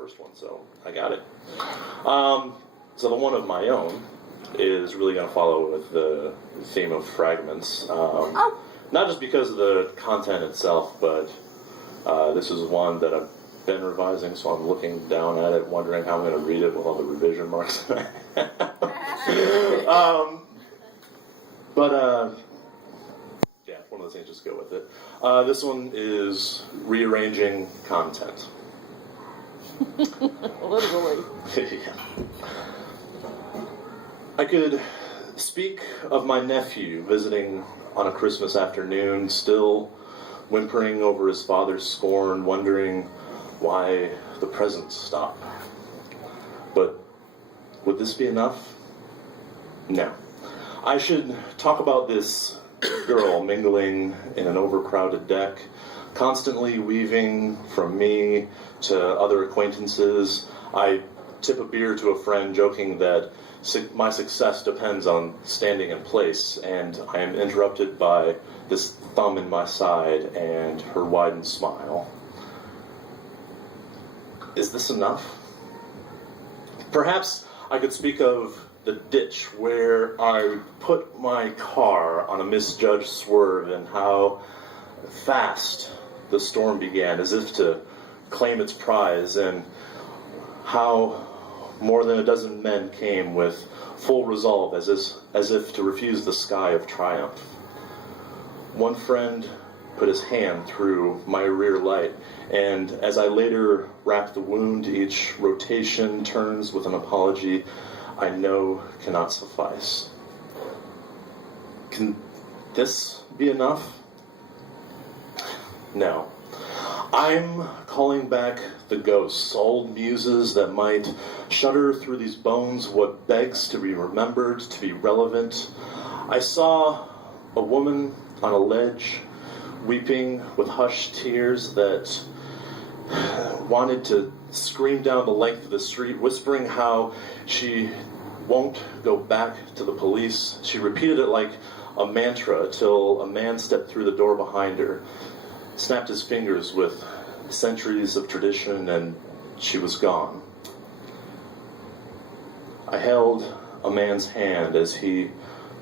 first one, so I got it. So the one of my own is really going to follow with the theme of fragments. Not just because of the content itself, but this is one that I've been revising, so I'm looking down at it, wondering how I'm going to read it with all the revision marks that I have. Yeah, one of those things, just go with it. This one is Rearranging Content. Literally. Yeah. I could speak of my nephew visiting on a Christmas afternoon, still whimpering over his father's scorn, wondering why the presents stop. But would this be enough? No. I should talk about this girl mingling in an overcrowded deck, constantly weaving from me to other acquaintances. I tip a beer to a friend, joking that my success depends on standing in place, and I am interrupted by this thumb in my side and her widened smile. Is this enough? Perhaps I could speak of the ditch where I put my car on a misjudged swerve, and how fast the storm began, as if to claim its prize, and how more than a dozen men came with full resolve, as if to refuse the sky of triumph. One friend put his hand through my rear light, and as I later wrapped the wound, each rotation turns with an apology I know cannot suffice. Can this be enough? No. I'm calling back the ghosts, old muses that might shudder through these bones what begs to be remembered, to be relevant. I saw a woman on a ledge, weeping with hushed tears that wanted to scream down the length of the street, whispering how she won't go back to the police. She repeated it like a mantra till a man stepped through the door behind her, snapped his fingers with centuries of tradition, and she was gone. I held a man's hand as he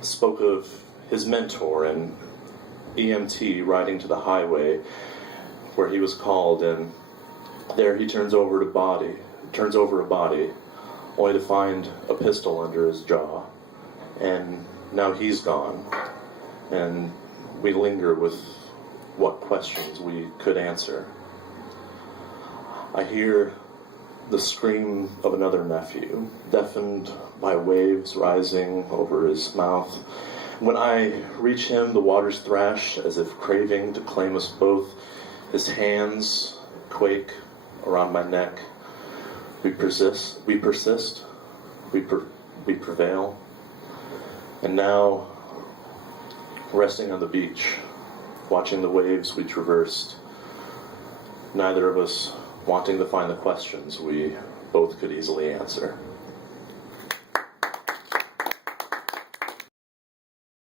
spoke of his mentor, an EMT riding to the highway where he was called, and there he turns over a body, only to find a pistol under his jaw. And now he's gone, and we linger with what questions we could answer. I hear the scream of another nephew, deafened by waves rising over his mouth. When I reach him, the waters thrash as if craving to claim us both. His hands quake around my neck. We persist, we prevail. And now, resting on the beach, watching the waves we traversed, neither of us wanting to find the questions we both could easily answer.